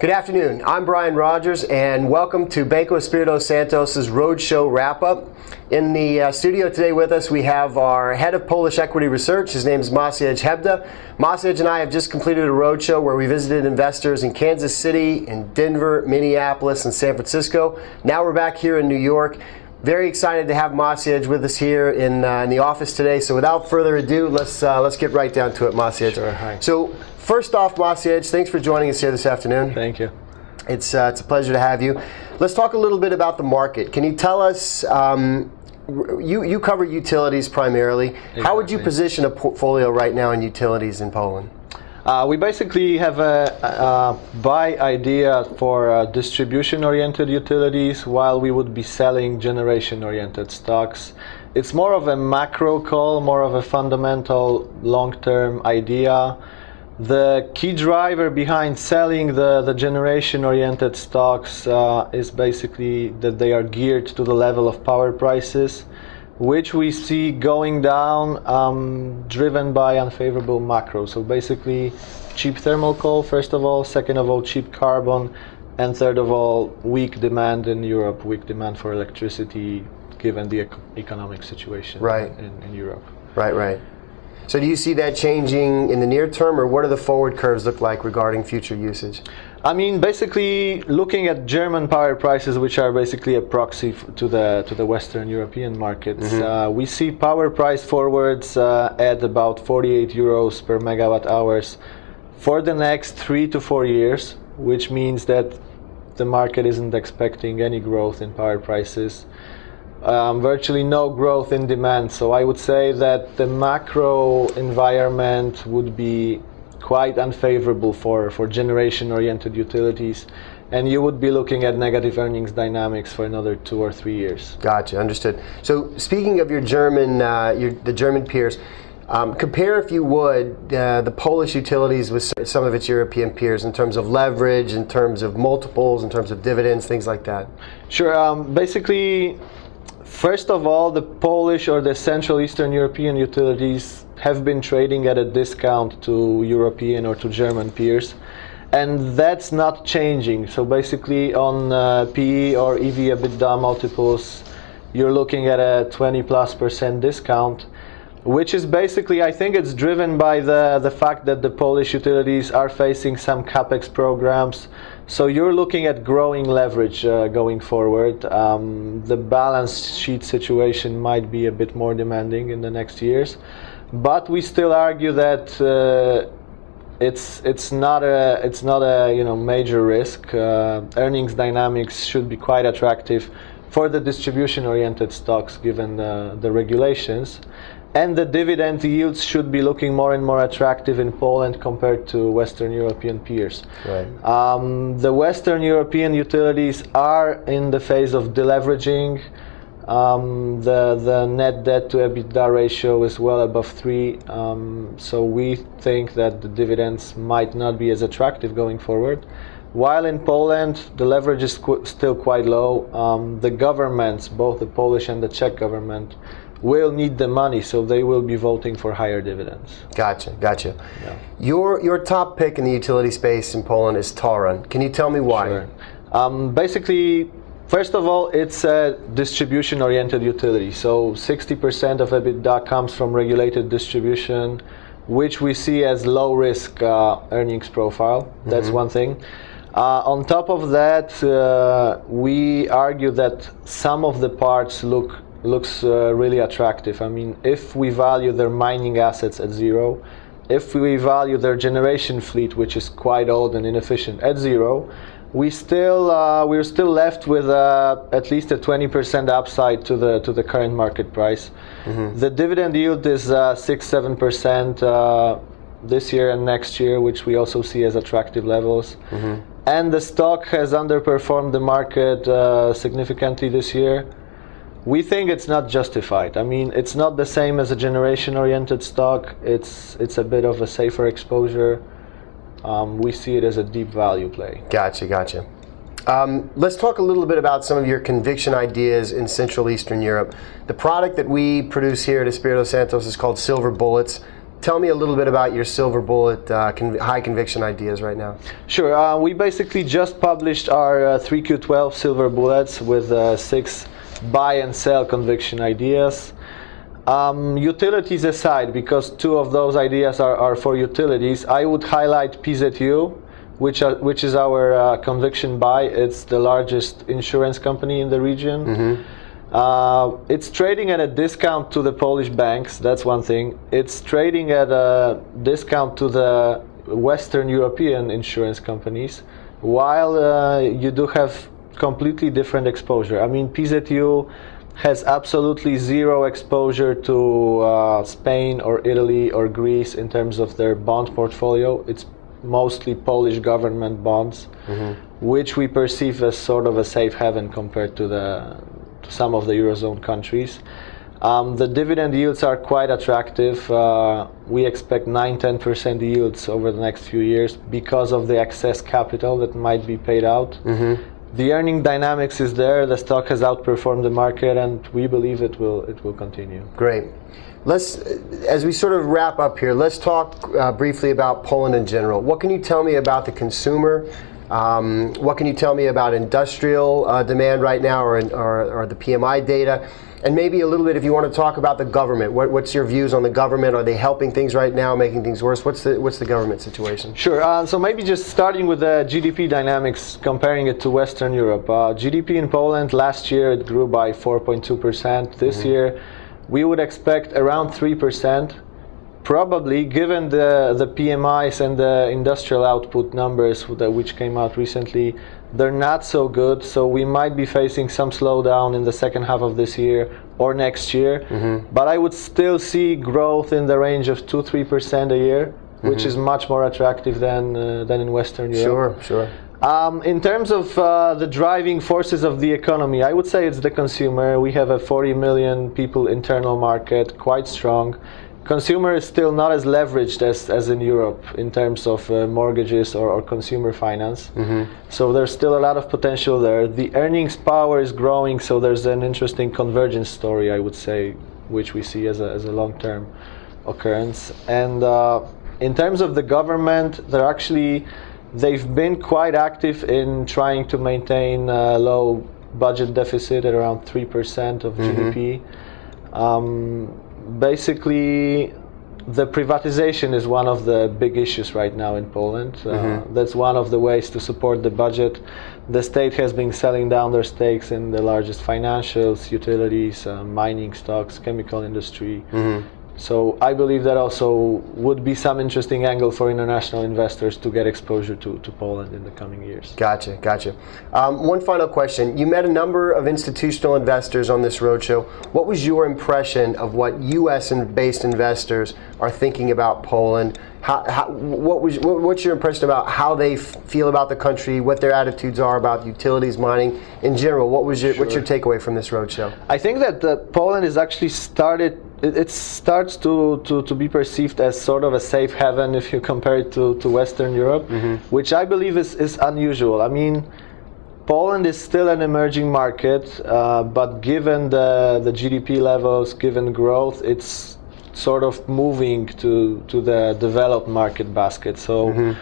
Good afternoon. I'm Brian Rogers, and welcome to Banco Espírito Santos's Roadshow Wrap-Up. In the studio today with us, we have our head of Polish equity research. His name is Maciej Hebda. Maciej and I have just completed a roadshow where we visited investors in Kansas City, in Denver, Minneapolis, and San Francisco. Now we're back here in New York. Very excited to have Maciej with us here in the office today. So without further ado, let's get right down to it, Maciej. Sure. Hi. So first off, Maciej, thanks for joining us here this afternoon. Thank you. It's a pleasure to have you. Let's talk a little bit about the market. Can you tell us, you cover utilities primarily. Exactly. How would you position a portfolio right now in utilities in Poland? We basically have a buy idea for distribution-oriented utilities, while we would be selling generation-oriented stocks. It's more of a macro call, more of a fundamental long-term idea. The key driver behind selling the generation-oriented stocks is basically that they are geared to the level of power prices, which we see going down, driven by unfavorable macro. So basically, cheap thermal coal, first of all, second of all, cheap carbon, and third of all, weak demand in Europe, weak demand for electricity, given the economic situation in Europe. Right. So do you see that changing in the near term, or what do the forward curves look like regarding future usage? I mean, basically, looking at German power prices, which are basically a proxy to the Western European markets, we see power price forwards at about 48 euros per megawatt hours for the next 3 to 4 years, which means that the market isn't expecting any growth in power prices. Virtually no growth in demand. So I would say that the macro environment would be quite unfavorable for generation-oriented utilities, and you would be looking at negative earnings dynamics for another 2 or 3 years. Gotcha, understood. So speaking of your German, the German peers, compare, if you would, the Polish utilities with some of its European peers in terms of leverage, in terms of multiples, in terms of dividends, things like that. Sure. Basically, first of all, the Polish or the Central Eastern European utilities have been trading at a discount to European or to German peers, and that's not changing. So basically on PE or EV/EBITDA multiples, you're looking at a 20+% discount, which is basically, I think it's driven by the fact that the Polish utilities are facing some CapEx programs. So you're looking at growing leverage going forward. The balance sheet situation might be a bit more demanding in the next years, but we still argue that it's not a major risk. Earnings dynamics should be quite attractive for the distribution-oriented stocks given the regulations. And the dividend yields should be looking more and more attractive in Poland compared to Western European peers. Right. The Western European utilities are in the phase of deleveraging. The net debt to EBITDA ratio is well above 3. So we think that the dividends might not be as attractive going forward. While in Poland, the leverage is still quite low. The governments, both the Polish and the Czech government, will need the money, so they will be voting for higher dividends. Gotcha. Yeah. Your top pick in the utility space in Poland is Torrent. Can you tell me why? Sure. Basically, first of all, it's a distribution-oriented utility. So 60% of EBITDA comes from regulated distribution, which we see as low-risk earnings profile. That's one thing. On top of that, we argue that some of the parts looks really attractive. I mean, if we value their mining assets at 0, if we value their generation fleet, which is quite old and inefficient, at 0, we're still left with at least a 20% upside to the current market price. The dividend yield is 6-7% this year and next year, which we also see as attractive levels. And the stock has underperformed the market significantly this year. We think it's not justified. I mean, it's not the same as a generation-oriented stock. It's a bit of a safer exposure. We see it as a deep value play. Gotcha. Let's talk a little bit about some of your conviction ideas in Central Eastern Europe. The product that we produce here at Espírito Santos is called Silver Bullets. Tell me a little bit about your silver bullet high conviction ideas right now. Sure. We basically just published our 3Q12 silver bullets with 6 buy and sell conviction ideas. Utilities aside, because 2 of those ideas are for utilities, I would highlight PZU, which is our conviction buy. It's the largest insurance company in the region. Mm-hmm. It's trading at a discount to the Polish banks, that's one thing. It's trading at a discount to the Western European insurance companies, while you do have completely different exposure. I mean, PZU has absolutely zero exposure to Spain or Italy or Greece in terms of their bond portfolio. It's mostly Polish government bonds, mm-hmm. which we perceive as sort of a safe haven compared to some of the Eurozone countries. The dividend yields are quite attractive. We expect 9-10% yields over the next few years because of the excess capital that might be paid out. Mm-hmm. The earning dynamics is there. The stock has outperformed the market, and we believe it will continue. Great. As we sort of wrap up here, let's talk briefly about Poland in general. What can you tell me about the consumer? What can you tell me about industrial demand right now, or the PMI data? And maybe a little bit, if you want to talk about the government. What's your views on the government? Are they helping things right now, making things worse? What's the government situation? Sure. So maybe just starting with the GDP dynamics, comparing it to Western Europe. GDP in Poland last year, it grew by 4.2%. This mm-hmm. year, we would expect around 3%. Probably, given the PMIs and the industrial output numbers which came out recently, they're not so good. So we might be facing some slowdown in the second half of this year or next year. Mm-hmm. But I would still see growth in the range of 2-3% a year, which mm-hmm. is much more attractive than in Western Europe. Sure. In terms of the driving forces of the economy, I would say it's the consumer. We have a 40 million people internal market, quite strong. Consumer is still not as leveraged as in Europe in terms of mortgages or consumer finance. Mm-hmm. So there's still a lot of potential there. The earnings power is growing, so there's an interesting convergence story, I would say, which we see as a long-term occurrence. And in terms of the government, they've been quite active in trying to maintain a low budget deficit at around 3% of mm-hmm. GDP. Basically, the privatization is one of the big issues right now in Poland. Mm-hmm. That's one of the ways to support the budget. The state has been selling down their stakes in the largest financials, utilities, mining stocks, chemical industry. Mm-hmm. So I believe that also would be some interesting angle for international investors to get exposure to Poland in the coming years. Gotcha. One final question. You met a number of institutional investors on this roadshow. What was your impression of what U.S.-based investors are thinking about Poland? What's your impression about how they feel about the country, what their attitudes are about utilities, mining in general? What's your takeaway from this roadshow? I think that Poland is actually it starts to be perceived as sort of a safe haven if you compare it to Western Europe, mm-hmm. which I believe is unusual. I mean, Poland is still an emerging market, but given the GDP levels, given growth, it's sort of moving to the developed market basket. So mm-hmm.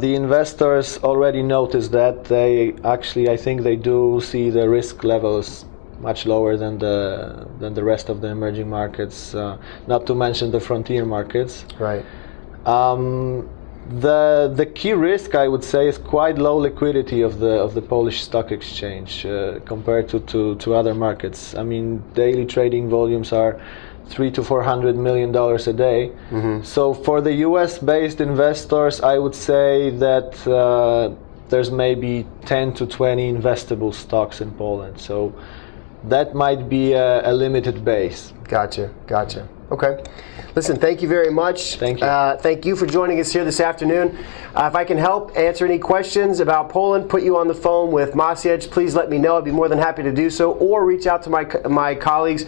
The investors already noticed that. I think they do see the risk levels much lower than the rest of the emerging markets, not to mention the frontier markets. Right. The key risk, I would say, is quite low liquidity of the Polish stock exchange compared to other markets. I mean, daily trading volumes are $300 to $400 million a day. Mm-hmm. So for the US-based investors, I would say that there's maybe 10 to 20 investable stocks in Poland. So that might be a limited base. Gotcha. Okay. Listen, thank you very much. Thank you. Thank you for joining us here this afternoon. If I can help answer any questions about Poland, put you on the phone with Maciej, please let me know. I'd be more than happy to do so. Or reach out to my colleagues,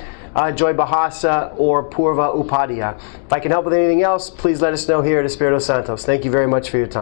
Joy Bahasa or Purva Upadhyay. If I can help with anything else, please let us know here at Espirito Santos. Thank you very much for your time.